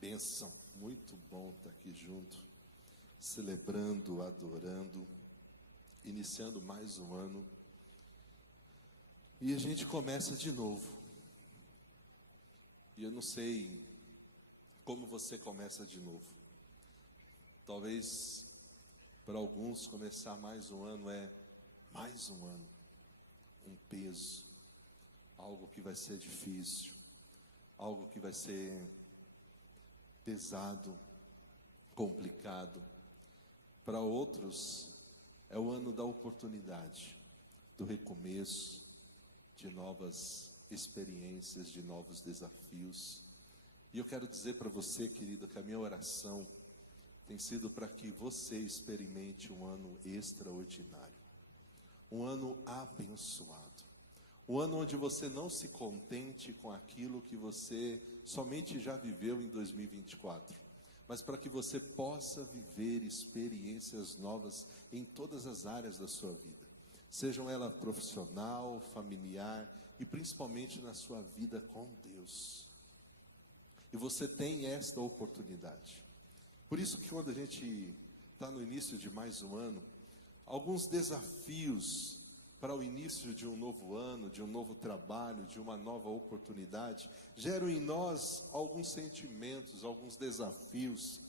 Bênção, muito bom estar aqui junto, celebrando, adorando, iniciando mais um ano. E a gente começa de novo. E eu não sei como você começa de novo. Talvez para alguns começar mais um ano é mais um ano, um peso, algo que vai ser difícil, algo que vai ser pesado, complicado. Para outros é o ano da oportunidade, do recomeço, de novas experiências, de novos desafios. E eu quero dizer para você, querido, que a minha oração tem sido para que você experimente um ano extraordinário, um ano abençoado, um ano onde você não se contente com aquilo que você somente já viveu em 2024, mas para que você possa viver experiências novas em todas as áreas da sua vida, sejam ela profissional, familiar e principalmente na sua vida com Deus. E você tem esta oportunidade. Por isso que quando a gente está no início de mais um ano, alguns desafios para o início de um novo ano, de um novo trabalho, de uma nova oportunidade, geram em nós alguns sentimentos, alguns desafios.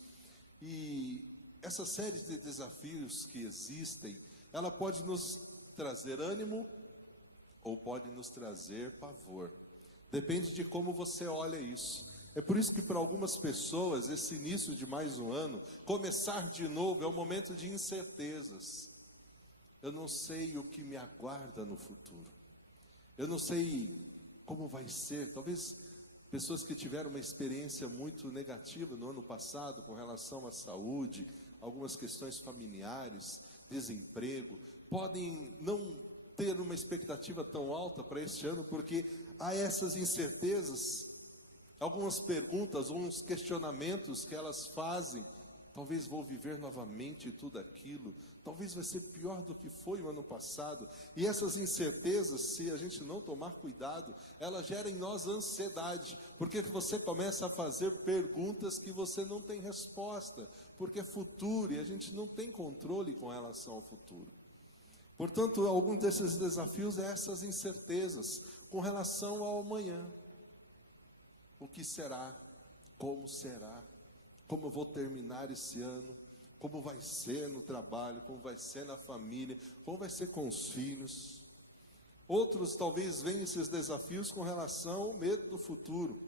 E essa série de desafios que existem, ela pode nos trazer ânimo ou pode nos trazer pavor. Depende de como você olha isso. É por isso que para algumas pessoas, esse início de mais um ano, começar de novo é um momento de incertezas. Eu não sei o que me aguarda no futuro. Eu não sei como vai ser. Talvez pessoas que tiveram uma experiência muito negativa no ano passado com relação à saúde, algumas questões familiares, desemprego, podem não ter uma expectativa tão alta para este ano, porque há essas incertezas, algumas perguntas, alguns questionamentos que elas fazem. Talvez vou viver novamente tudo aquilo, talvez vai ser pior do que foi o ano passado. E essas incertezas, se a gente não tomar cuidado, elas geram em nós ansiedade, porque você começa a fazer perguntas que você não tem resposta, porque é futuro e a gente não tem controle com relação ao futuro. Portanto, algum desses desafios é essas incertezas com relação ao amanhã. O que será? Como será? Como eu vou terminar esse ano? Como vai ser no trabalho? Como vai ser na família? Como vai ser com os filhos? Outros talvez venham esses desafios com relação ao medo do futuro.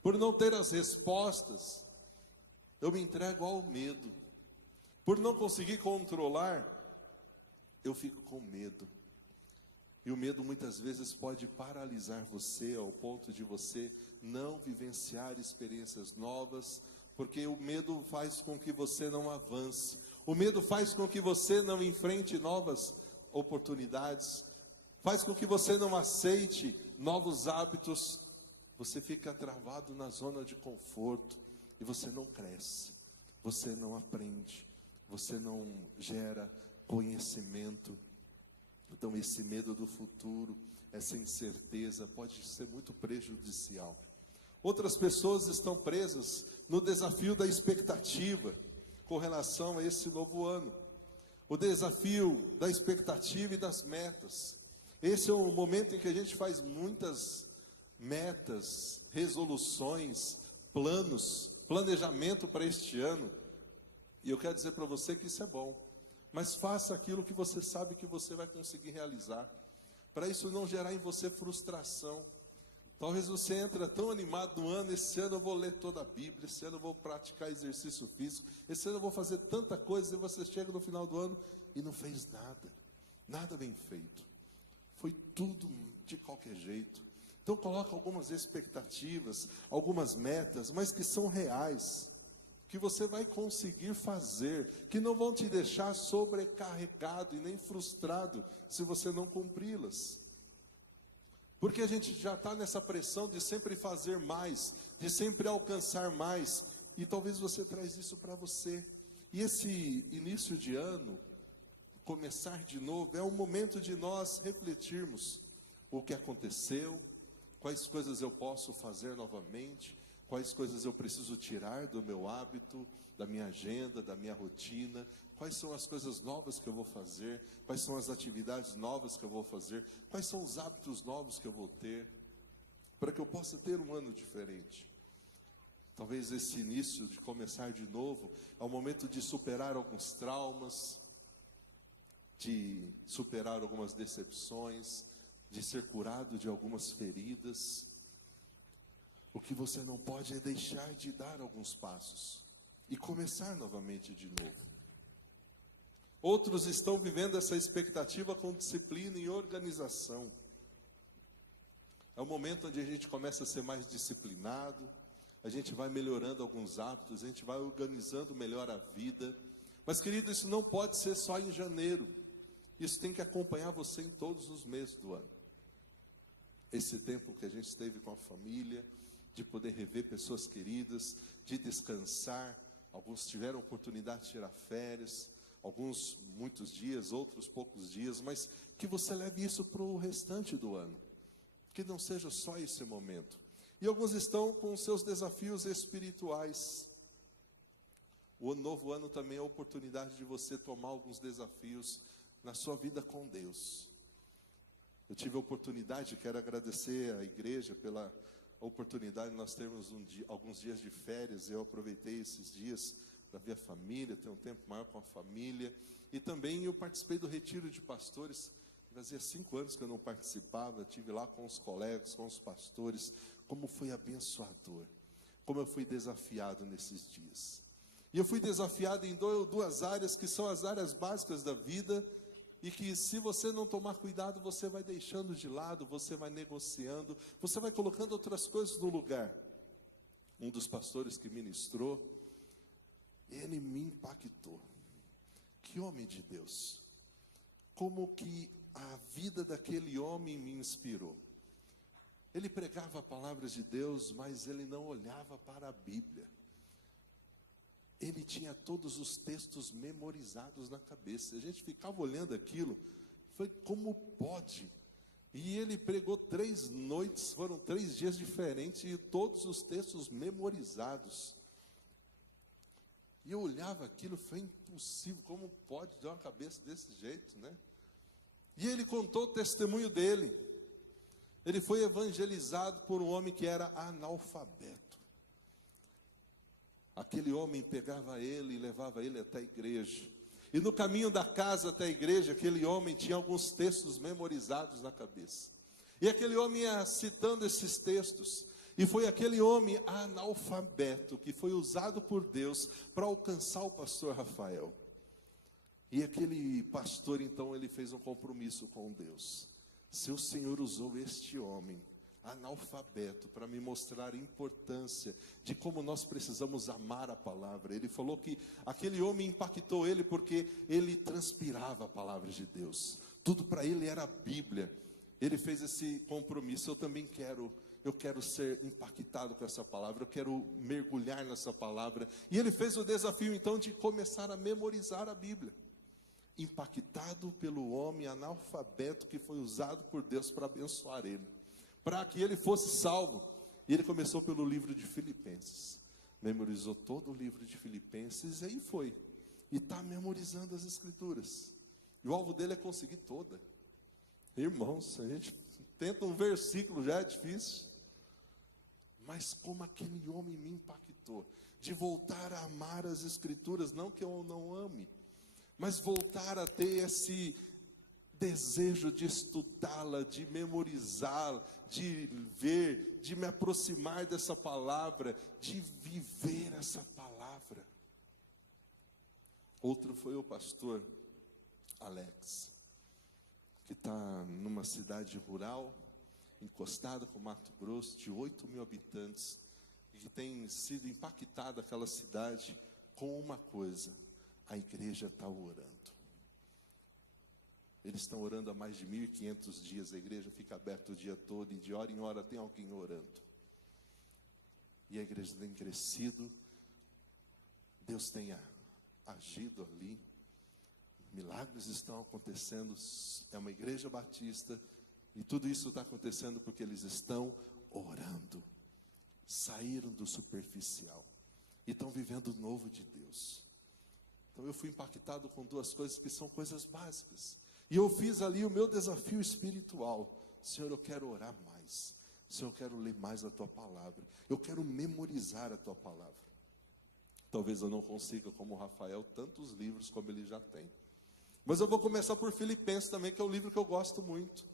Por não ter as respostas, eu me entrego ao medo. Por não conseguir controlar, eu fico com medo. E o medo muitas vezes pode paralisar você ao ponto de você não vivenciar experiências novas, porque o medo faz com que você não avance. O medo faz com que você não enfrente novas oportunidades, faz com que você não aceite novos hábitos. Você fica travado na zona de conforto e você não cresce, você não aprende, você não gera conhecimento. Então esse medo do futuro, essa incerteza pode ser muito prejudicial. Outras pessoas estão presas no desafio da expectativa com relação a esse novo ano. O desafio da expectativa e das metas. Esse é o momento em que a gente faz muitas metas, resoluções, planos, planejamento para este ano. E eu quero dizer para você que isso é bom. Mas faça aquilo que você sabe que você vai conseguir realizar, para isso não gerar em você frustração. Talvez você entre tão animado no ano: esse ano eu vou ler toda a Bíblia, esse ano eu vou praticar exercício físico, esse ano eu vou fazer tanta coisa, e você chega no final do ano e não fez nada, nada bem feito, foi tudo de qualquer jeito. Então coloca algumas expectativas, algumas metas, mas que são reais, que você vai conseguir fazer, que não vão te deixar sobrecarregado e nem frustrado se você não cumpri-las. Porque a gente já está nessa pressão de sempre fazer mais, de sempre alcançar mais, e talvez você traz isso para você. E esse início de ano, começar de novo, é um momento de nós refletirmos o que aconteceu, quais coisas eu posso fazer novamente, quais coisas eu preciso tirar do meu hábito, da minha agenda, da minha rotina, quais são as coisas novas que eu vou fazer, quais são as atividades novas que eu vou fazer, quais são os hábitos novos que eu vou ter, para que eu possa ter um ano diferente. Talvez esse início de começar de novo é o momento de superar alguns traumas, de superar algumas decepções, de ser curado de algumas feridas. O que você não pode é deixar de dar alguns passos e começar novamente de novo. Outros estão vivendo essa expectativa com disciplina e organização. É o momento onde a gente começa a ser mais disciplinado, a gente vai melhorando alguns hábitos, a gente vai organizando melhor a vida. Mas, querido, isso não pode ser só em janeiro. Isso tem que acompanhar você em todos os meses do ano. Esse tempo que a gente esteve com a família, de poder rever pessoas queridas, de descansar. Alguns tiveram oportunidade de tirar férias, alguns muitos dias, outros poucos dias, mas que você leve isso para o restante do ano. Que não seja só esse momento. E alguns estão com seus desafios espirituais. O novo ano também é a oportunidade de você tomar alguns desafios na sua vida com Deus. Eu tive a oportunidade, quero agradecer à igreja pela oportunidade de nós termos alguns dias de férias. Eu aproveitei esses dias para ver a família, ter um tempo maior com a família. E também eu participei do retiro de pastores. Fazia 5 anos que eu não participava, estive lá com os colegas, com os pastores. Como foi abençoador, como eu fui desafiado nesses dias. E eu fui desafiado em duas áreas que são as áreas básicas da vida, e que se você não tomar cuidado, você vai deixando de lado, você vai negociando, você vai colocando outras coisas no lugar. Um dos pastores que ministrou, ele me impactou. Que homem de Deus! Como que a vida daquele homem me inspirou. Ele pregava palavras de Deus, mas ele não olhava para a Bíblia. Ele tinha todos os textos memorizados na cabeça. A gente ficava olhando aquilo, foi como pode? E ele pregou 3 noites, foram 3 dias diferentes, e todos os textos memorizados. E eu olhava aquilo, foi impossível, como pode ter uma cabeça desse jeito, né? E ele contou o testemunho dele. Ele foi evangelizado por um homem que era analfabeto. Aquele homem pegava ele e levava ele até a igreja. E no caminho da casa até a igreja, aquele homem tinha alguns textos memorizados na cabeça. E aquele homem ia citando esses textos. E foi aquele homem analfabeto que foi usado por Deus para alcançar o pastor Rafael. E aquele pastor, então, ele fez um compromisso com Deus. Se o Senhor usou este homem analfabeto para me mostrar a importância de como nós precisamos amar a palavra. Ele falou que aquele homem impactou ele porque ele transpirava a palavra de Deus. Tudo para ele era a Bíblia. Ele fez esse compromisso. Eu quero ser impactado com essa palavra, eu quero mergulhar nessa palavra. E ele fez o desafio então de começar a memorizar a Bíblia. Impactado pelo homem analfabeto que foi usado por Deus para abençoar ele, para que ele fosse salvo. E ele começou pelo livro de Filipenses, memorizou todo o livro de Filipenses, e aí foi, e está memorizando as escrituras, e o alvo dele é conseguir toda. Irmãos, a gente tenta um versículo, já é difícil, mas como aquele homem me impactou, de voltar a amar as escrituras, não que eu não ame, mas voltar a ter esse desejo de estudá-la, de memorizá-la, de ver, de me aproximar dessa palavra, de viver essa palavra. Outro foi o pastor Alex, que está numa cidade rural, encostada com Mato Grosso, de 8.000 habitantes, e que tem sido impactada aquela cidade com uma coisa: a igreja está orando. Eles estão orando há mais de 1.500 dias, a igreja fica aberta o dia todo, e de hora em hora tem alguém orando. E a igreja tem crescido, Deus tem agido ali, milagres estão acontecendo, é uma igreja batista, e tudo isso está acontecendo porque eles estão orando. saíram do superficial e estão vivendo o novo de Deus. Então eu fui impactado com duas coisas que são coisas básicas. E eu fiz ali o meu desafio espiritual. Senhor, eu quero orar mais. Senhor, eu quero ler mais a Tua palavra. Eu quero memorizar a Tua palavra. Talvez eu não consiga, como o Rafael, tantos livros como ele já tem. Mas eu vou começar por Filipenses também, que é um livro que eu gosto muito,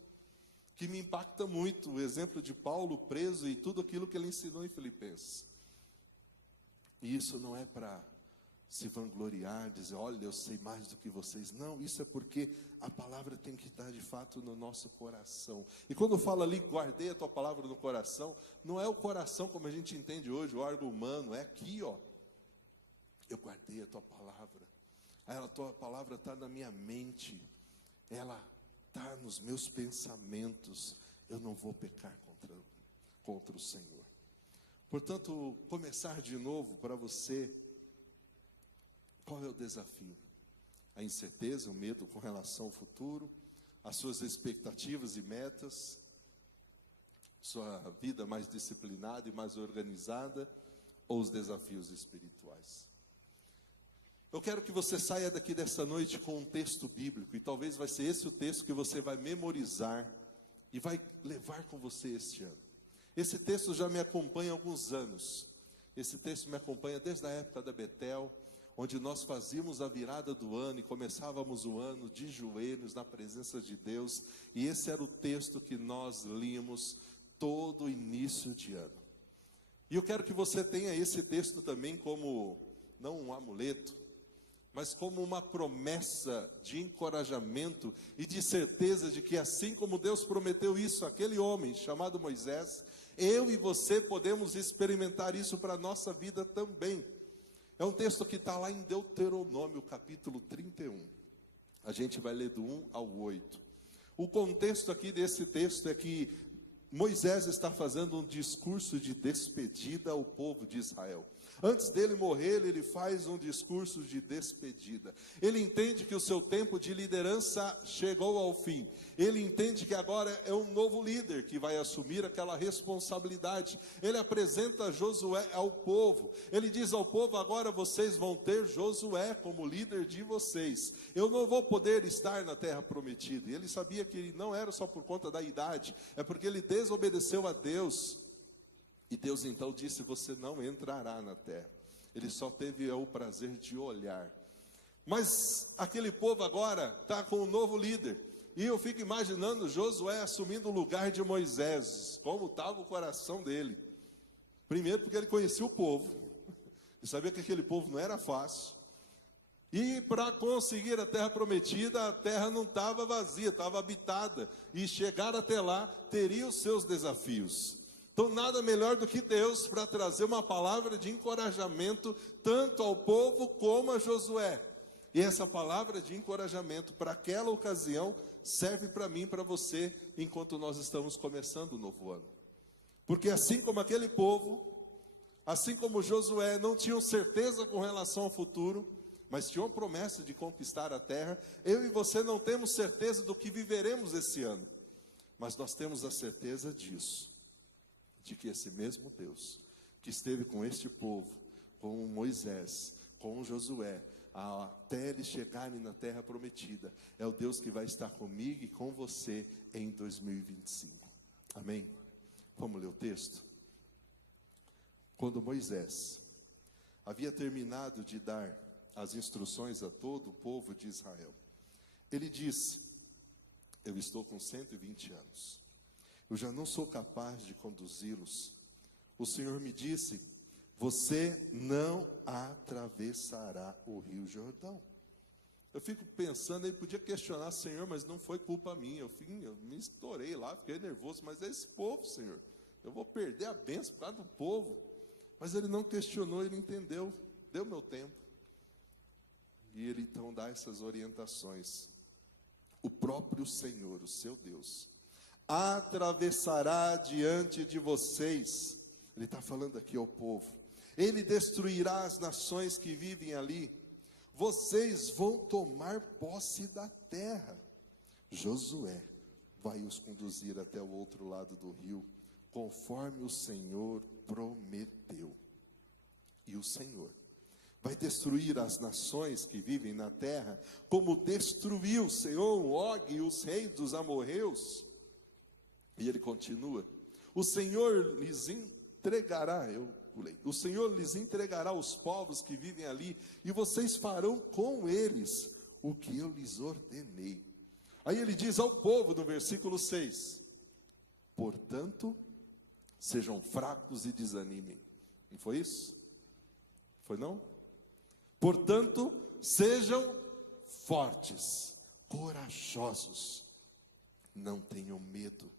que me impacta muito. O exemplo de Paulo preso e tudo aquilo que ele ensinou em Filipenses. E isso não é para se vangloriar, dizer, olha, eu sei mais do que vocês. Não, isso é porque a palavra tem que estar de fato no nosso coração. E quando fala ali, guardei a tua palavra no coração, não é o coração como a gente entende hoje, o órgão humano, é aqui, ó. Eu guardei a tua palavra. A tua palavra está na minha mente. Ela está nos meus pensamentos. Eu não vou pecar contra o Senhor. Portanto, começar de novo para você, qual é o desafio? A incerteza, o medo com relação ao futuro, as suas expectativas e metas, sua vida mais disciplinada e mais organizada, ou os desafios espirituais? Eu quero que você saia daqui desta noite com um texto bíblico, e talvez vai ser esse o texto que você vai memorizar e vai levar com você este ano. Esse texto já me acompanha há alguns anos. Esse texto me acompanha desde a época da Betel, onde nós fazíamos a virada do ano e começávamos o ano de joelhos na presença de Deus, e esse era o texto que nós líamos todo início de ano. E eu quero que você tenha esse texto também como, não um amuleto, mas como uma promessa de encorajamento e de certeza de que assim como Deus prometeu isso àquele homem chamado Moisés, eu e você podemos experimentar isso para a nossa vida também. É um texto que está lá em Deuteronômio, capítulo 31. A gente vai ler do 1 ao 8. O contexto aqui desse texto é que Moisés está fazendo um discurso de despedida ao povo de Israel. Antes dele morrer, ele faz um discurso de despedida. Ele entende que o seu tempo de liderança chegou ao fim. Ele entende que agora é um novo líder que vai assumir aquela responsabilidade. Ele apresenta Josué ao povo. Ele diz ao povo, agora vocês vão ter Josué como líder de vocês. Eu não vou poder estar na terra prometida. E ele sabia que ele não era só por conta da idade, é porque ele desobedeceu a Deus. E Deus então disse, você não entrará na terra. Ele só teve o prazer de olhar. Mas aquele povo agora está com um novo líder. E eu fico imaginando Josué assumindo o lugar de Moisés. Como estava o coração dele. Primeiro porque ele conhecia o povo. E sabia que aquele povo não era fácil. E para conseguir a terra prometida, a terra não estava vazia, estava habitada. E chegar até lá teria os seus desafios. Então nada melhor do que Deus para trazer uma palavra de encorajamento tanto ao povo como a Josué. E essa palavra de encorajamento para aquela ocasião serve para mim e para você enquanto nós estamos começando o novo ano. Porque assim como aquele povo, assim como Josué não tinham certeza com relação ao futuro, mas tinham promessa de conquistar a terra, eu e você não temos certeza do que viveremos esse ano. Mas nós temos a certeza disso. De que esse mesmo Deus, que esteve com este povo, com Moisés, com Josué, até eles chegarem na terra prometida, é o Deus que vai estar comigo e com você em 2025. Amém? Vamos ler o texto? Quando Moisés havia terminado de dar as instruções a todo o povo de Israel, ele disse, eu estou com 120 anos. Eu já não sou capaz de conduzi-los. O Senhor me disse, você não atravessará o Rio Jordão. Eu fico pensando, ele podia questionar, Senhor, mas não foi culpa minha. Eu me estourei lá, fiquei nervoso, mas é esse povo, Senhor. Eu vou perder a bênção por causa do povo. Mas ele não questionou, ele entendeu, deu meu tempo. E ele então dá essas orientações. O próprio Senhor, o seu Deus, atravessará diante de vocês. Ele está falando aqui ao povo. Ele destruirá as nações que vivem ali. Vocês vão tomar posse da terra. Josué vai os conduzir até o outro lado do rio, conforme o Senhor prometeu. E o Senhor vai destruir as nações que vivem na terra, como destruiu Sehon, Og e os reis dos amorreus. E ele continua: o Senhor lhes entregará, o Senhor lhes entregará os povos que vivem ali, e vocês farão com eles o que eu lhes ordenei. Aí ele diz ao povo no versículo 6: portanto, sejam fracos e desanimem. Não foi isso? Foi não? Portanto, sejam fortes, corajosos, não tenham medo,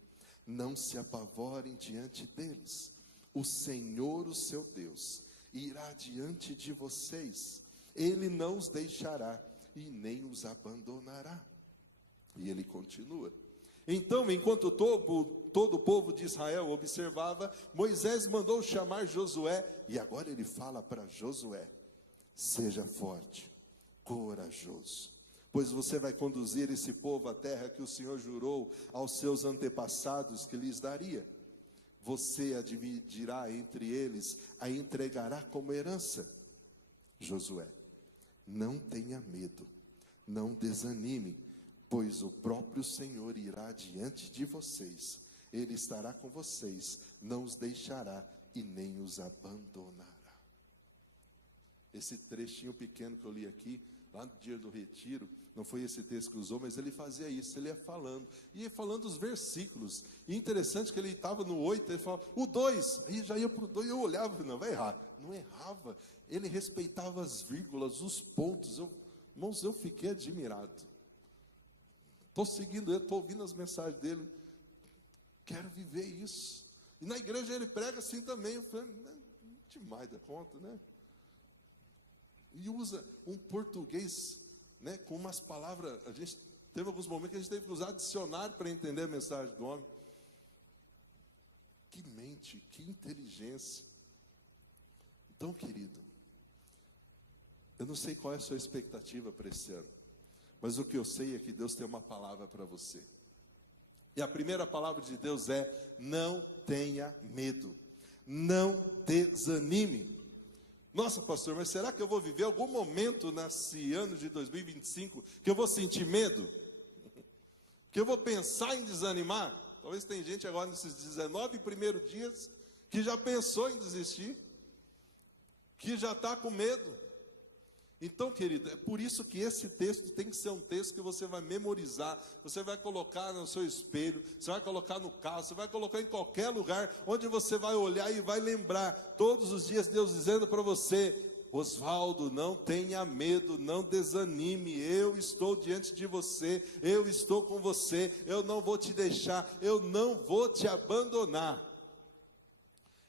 não se apavorem diante deles. O Senhor, o seu Deus, irá diante de vocês, Ele não os deixará e nem os abandonará. E ele continua: então, enquanto todo o povo de Israel observava, Moisés mandou chamar Josué, e agora ele fala para Josué: seja forte, corajoso, pois você vai conduzir esse povo à terra que o Senhor jurou aos seus antepassados que lhes daria. Você a dividirá entre eles, a entregará como herança. Josué, não tenha medo, não desanime, pois o próprio Senhor irá diante de vocês. Ele estará com vocês, não os deixará e nem os abandonará. Esse trechinho pequeno que eu li aqui, lá no dia do retiro, não foi esse texto que usou, mas ele fazia isso, ele ia falando, e ia falando os versículos. E interessante que ele estava no 8, ele falava, o 2, aí já ia para o 2, eu olhava e falei, não, vai errar. Não errava, ele respeitava as vírgulas, os pontos. Irmãos, eu fiquei admirado. Estou seguindo ele, estou ouvindo as mensagens dele, quero viver isso. E na igreja ele prega assim também, eu falei, demais da conta, né? E usa um português, né, com umas palavras, a gente teve alguns momentos que a gente teve que usar dicionário para entender a mensagem do homem. Que mente, que inteligência. Então, querido, eu não sei qual é a sua expectativa para esse ano, mas o que eu sei é que Deus tem uma palavra para você. E a primeira palavra de Deus é: não tenha medo, não desanime. Nossa, pastor, mas será que eu vou viver algum momento nesse ano de 2025 que eu vou sentir medo? Que eu vou pensar em desanimar? Talvez tem gente agora nesses 19 primeiros dias que já pensou em desistir, que já está com medo. Então, querido, é por isso que esse texto tem que ser um texto que você vai memorizar, você vai colocar no seu espelho, você vai colocar no carro, você vai colocar em qualquer lugar, onde você vai olhar e vai lembrar, todos os dias Deus dizendo para você: Osvaldo, não tenha medo, não desanime, eu estou diante de você, eu estou com você, eu não vou te deixar, eu não vou te abandonar.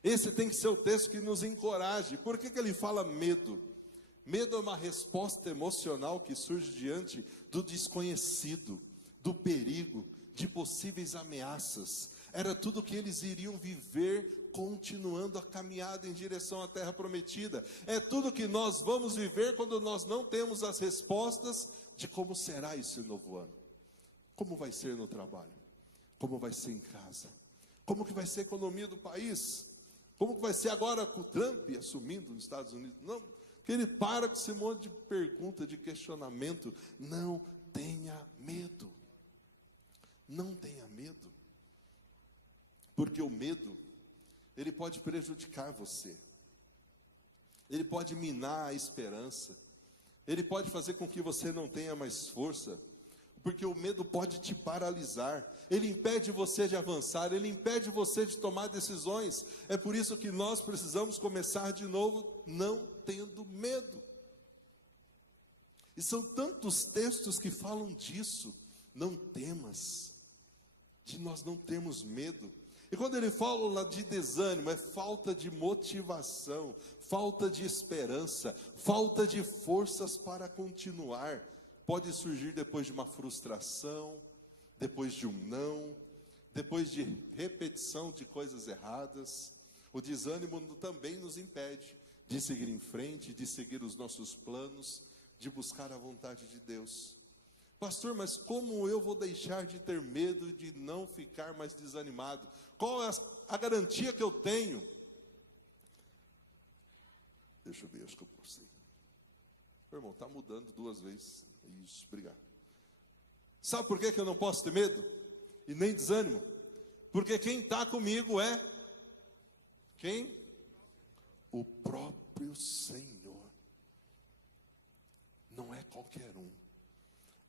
Esse tem que ser o texto que nos encoraje. Por que ele fala medo? Medo é uma resposta emocional que surge diante do desconhecido, do perigo, de possíveis ameaças. Era tudo que eles iriam viver continuando a caminhada em direção à terra prometida. É tudo que nós vamos viver quando nós não temos as respostas de como será esse novo ano. Como vai ser no trabalho? Como vai ser em casa? Como que vai ser a economia do país? Como que vai ser agora com o Trump assumindo nos Estados Unidos? Não. Que ele para com esse monte de pergunta, de questionamento. Não tenha medo. Não tenha medo. Porque o medo, ele pode prejudicar você. Ele pode minar a esperança. Ele pode fazer com que você não tenha mais força. Porque o medo pode te paralisar. Ele impede você de avançar. Ele impede você de tomar decisões. É por isso que nós precisamos começar de novo, não tendo medo. E são tantos textos que falam disso. Não temas, de nós não termos medo. E quando ele fala lá de desânimo, é falta de motivação, falta de esperança, falta de forças para continuar. Pode surgir depois de uma frustração, depois de um não, depois de repetição de coisas erradas. O desânimo também nos impede de seguir em frente, de seguir os nossos planos, de buscar a vontade de Deus. Pastor, mas como eu vou deixar de ter medo, de não ficar mais desanimado? Qual é a garantia que eu tenho? deixa eu ver, acho que eu postei. Meu irmão, está mudando 2 vezes. Isso, obrigado. Sabe por que eu não posso ter medo? E nem desânimo? Porque quem está comigo é quem? O próprio Senhor. Não é qualquer um.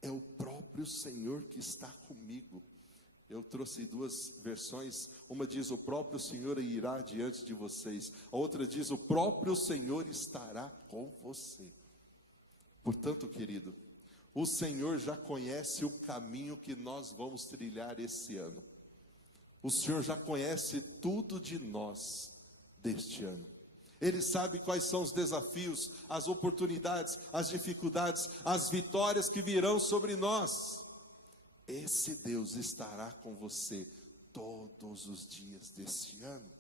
É o próprio Senhor que está comigo. Eu trouxe 2 versões. Uma diz: o próprio Senhor irá diante de vocês. A outra diz: o próprio Senhor estará com você. Portanto, querido, o Senhor já conhece o caminho que nós vamos trilhar esse ano. O Senhor já conhece tudo de nós deste ano. Ele sabe quais são os desafios, as oportunidades, as dificuldades, as vitórias que virão sobre nós. Esse Deus estará com você todos os dias deste ano.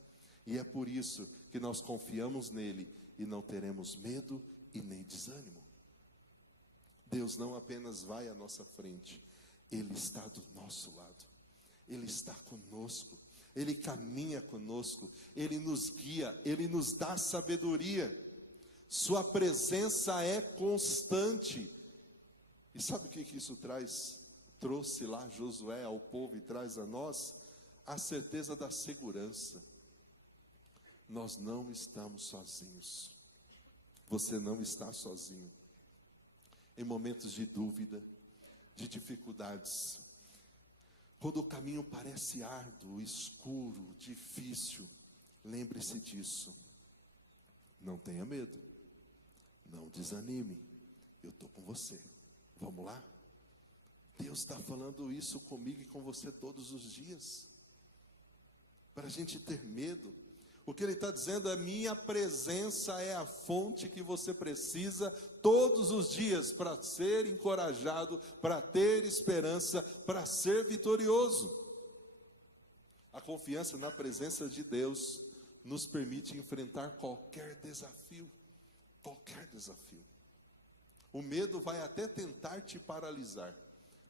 E é por isso que nós confiamos nele e não teremos medo e nem desânimo. Deus não apenas vai à nossa frente, Ele está do nosso lado. Ele está conosco, Ele caminha conosco, Ele nos guia, Ele nos dá sabedoria. Sua presença é constante. E sabe o que isso traz? Trouxe lá Josué ao povo e traz a nós a certeza da segurança. Nós não estamos sozinhos. Você não está sozinho. Em momentos de dúvida, de dificuldades, quando o caminho parece árduo, escuro, difícil, lembre-se disso. Não tenha medo, não desanime, eu estou com você. Vamos lá? Deus está falando isso comigo e com você todos os dias, para a gente ter medo. O que Ele está dizendo é: minha presença é a fonte que você precisa todos os dias para ser encorajado, para ter esperança, para ser vitorioso. A confiança na presença de Deus nos permite enfrentar qualquer desafio. Qualquer desafio. O medo vai até tentar te paralisar,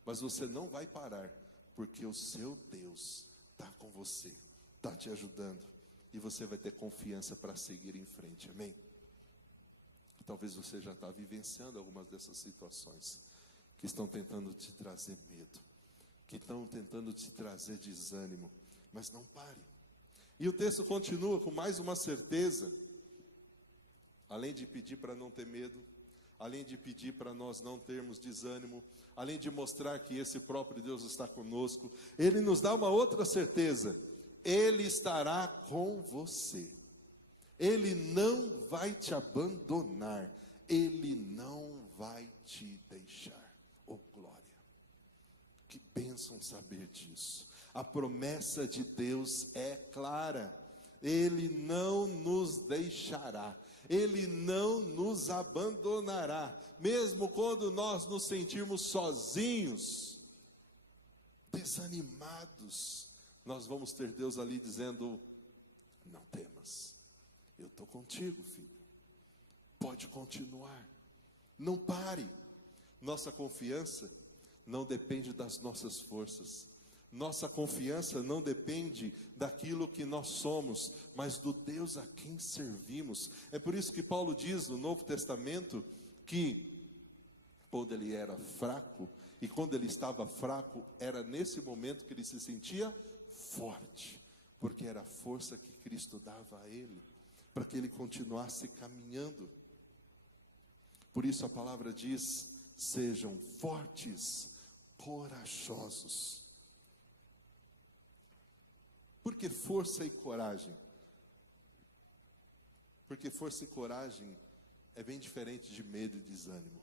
mas você não vai parar, porque o seu Deus está com você, está te ajudando. E você vai ter confiança para seguir em frente, amém? Talvez você já está vivenciando algumas dessas situações que estão tentando te trazer medo, que estão tentando te trazer desânimo, mas não pare. E o texto continua com mais uma certeza, além de pedir para não ter medo, além de pedir para nós não termos desânimo, além de mostrar que esse próprio Deus está conosco, Ele nos dá uma outra certeza: Ele estará com você. Ele não vai te abandonar. Ele não vai te deixar. Oh, glória. Que bênção saber disso. A promessa de Deus é clara. Ele não nos deixará. Ele não nos abandonará. Mesmo quando nós nos sentirmos sozinhos, desanimados, nós vamos ter Deus ali dizendo: não temas, eu estou contigo, filho, pode continuar, não pare. Nossa confiança não depende das nossas forças, nossa confiança não depende daquilo que nós somos, mas do Deus a quem servimos. É por isso que Paulo diz no Novo Testamento que quando ele era fraco, e quando ele estava fraco, era nesse momento que ele se sentia forte, porque era a força que Cristo dava a ele, para que ele continuasse caminhando. Por isso a palavra diz: sejam fortes, corajosos. Por que força e coragem? Porque força e coragem é bem diferente de medo e desânimo.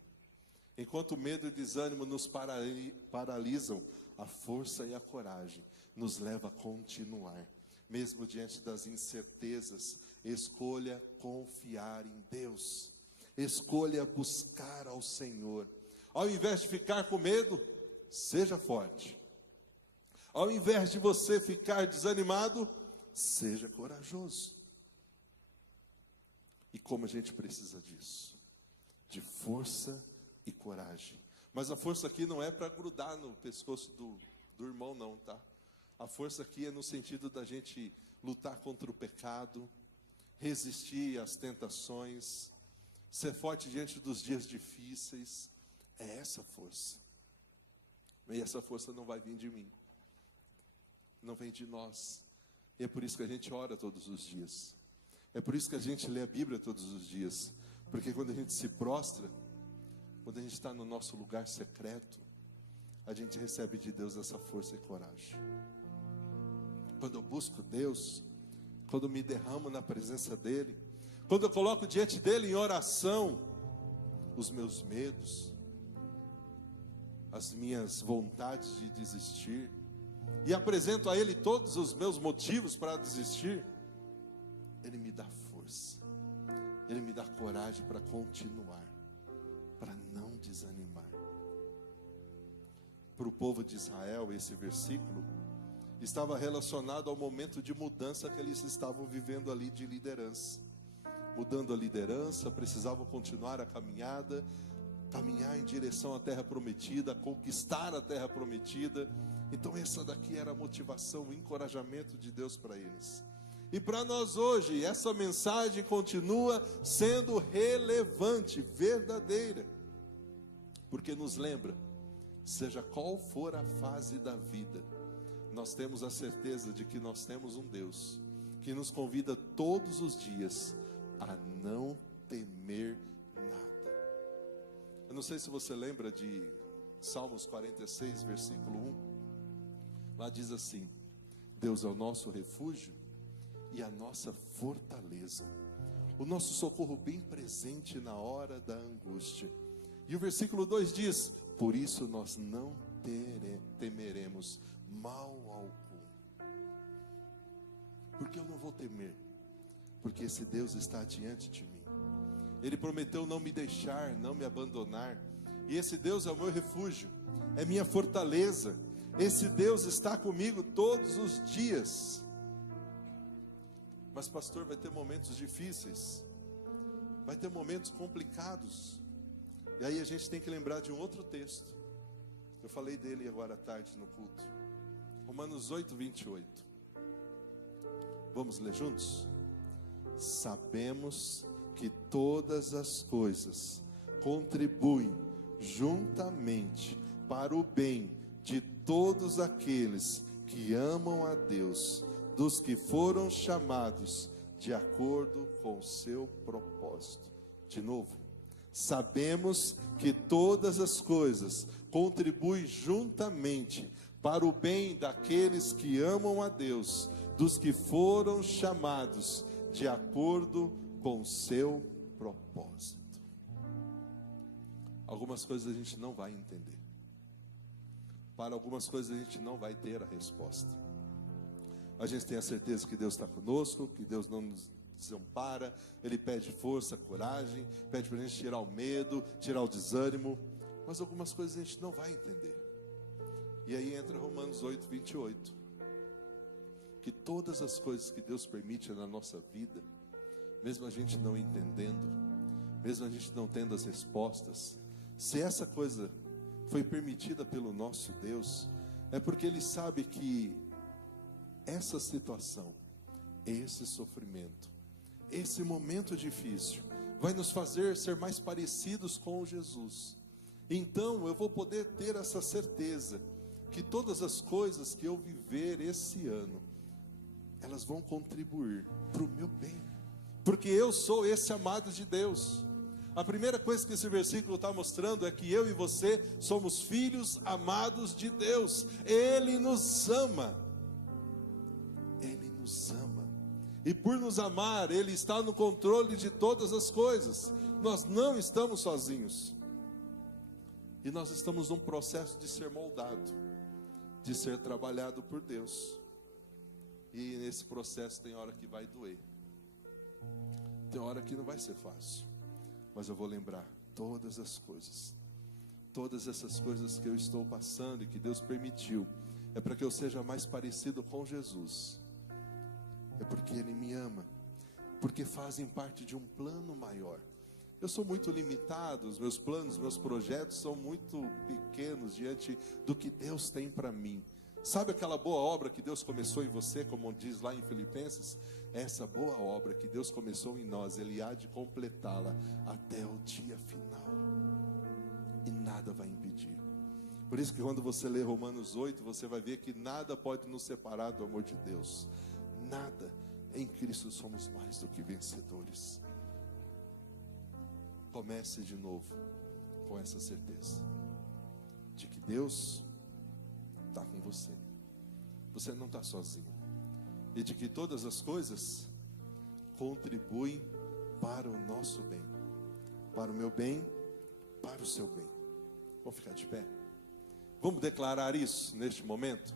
Enquanto o medo e o desânimo nos paralisam, a força e a coragem nos leva a continuar. Mesmo diante das incertezas, escolha confiar em Deus. Escolha buscar ao Senhor. Ao invés de ficar com medo, seja forte. Ao invés de você ficar desanimado, seja corajoso. E como a gente precisa disso? De força e coragem. Mas a força aqui não é para grudar no pescoço do irmão, não, tá? A força aqui é no sentido da gente lutar contra o pecado, resistir às tentações, ser forte diante dos dias difíceis. É essa força. E essa força não vai vir de mim, não vem de nós. E é por isso que a gente ora todos os dias. É por isso que a gente lê a Bíblia todos os dias. Porque quando a gente se prostra, quando a gente está no nosso lugar secreto, a gente recebe de Deus essa força e coragem. Quando eu busco Deus, quando eu me derramo na presença dEle, quando eu coloco diante dEle em oração os meus medos, as minhas vontades de desistir, e apresento a Ele todos os meus motivos para desistir, Ele me dá força, Ele me dá coragem para continuar, para não desanimar. Para o povo de Israel, esse versículo estava relacionado ao momento de mudança que eles estavam vivendo ali de liderança. Mudando a liderança, precisavam continuar a caminhada, caminhar em direção à terra prometida, conquistar a terra prometida. Então essa daqui era a motivação, o encorajamento de Deus para eles. E para nós hoje, essa mensagem continua sendo relevante, verdadeira, porque nos lembra, seja qual for a fase da vida, nós temos a certeza de que nós temos um Deus que nos convida todos os dias a não temer nada. Eu não sei se você lembra de Salmos 46, versículo 1. Lá diz assim: Deus é o nosso refúgio e a nossa fortaleza, o nosso socorro bem presente na hora da angústia. E o versículo 2 diz: por isso nós não temeremos mal algum. Por que eu não vou temer? Porque esse Deus está diante de mim. Ele prometeu não me deixar, não me abandonar. E esse Deus é o meu refúgio, é minha fortaleza. Esse Deus está comigo todos os dias. Mas pastor, vai ter momentos difíceis, vai ter momentos complicados. E aí a gente tem que lembrar de um outro texto. Eu falei dele agora à tarde no culto. Romanos 8, 28. Vamos ler juntos? Sabemos que todas as coisas contribuem juntamente para o bem de todos aqueles que amam a Deus, dos que foram chamados de acordo com o seu propósito. De novo, sabemos que todas as coisas contribuem juntamente para o bem daqueles que amam a Deus, dos que foram chamados de acordo com o seu propósito. Algumas coisas a gente não vai entender. Para algumas coisas a gente não vai ter a resposta. A gente tem a certeza que Deus está conosco, que Deus não nos desampara. Ele pede força, coragem, pede para a gente tirar o medo, tirar o desânimo. Mas algumas coisas a gente não vai entender. E aí entra Romanos 8, 28. Que todas as coisas que Deus permite na nossa vida, mesmo a gente não entendendo, mesmo a gente não tendo as respostas, se essa coisa foi permitida pelo nosso Deus, é porque Ele sabe que essa situação, esse sofrimento, esse momento difícil, vai nos fazer ser mais parecidos com Jesus. Então eu vou poder ter essa certeza, que todas as coisas que eu viver esse ano, elas vão contribuir para o meu bem, porque eu sou esse amado de Deus. A primeira coisa que esse versículo está mostrando é que eu e você somos filhos amados de Deus. Ele nos ama. Ele nos ama. E por nos amar, Ele está no controle de todas as coisas. Nós não estamos sozinhos. E nós estamos num processo de ser moldado, de ser trabalhado por Deus. E nesse processo tem hora que vai doer, tem hora que não vai ser fácil. Mas eu vou lembrar todas as coisas, todas essas coisas que eu estou passando e que Deus permitiu, é para que eu seja mais parecido com Jesus. É porque Ele me ama, porque fazem parte de um plano maior. Eu sou muito limitado, os meus planos, meus projetos são muito pequenos diante do que Deus tem para mim. Sabe aquela boa obra que Deus começou em você, como diz lá em Filipenses? Essa boa obra que Deus começou em nós, Ele há de completá-la até o dia final. E nada vai impedir. Por isso que quando você lê Romanos 8, você vai ver que nada pode nos separar do amor de Deus. Nada. Em Cristo somos mais do que vencedores. Comece de novo com essa certeza de que Deus está com você. Você não está sozinho. E de que todas as coisas contribuem para o nosso bem. Para o meu bem, para o seu bem. Vamos ficar de pé? Vamos declarar isso neste momento?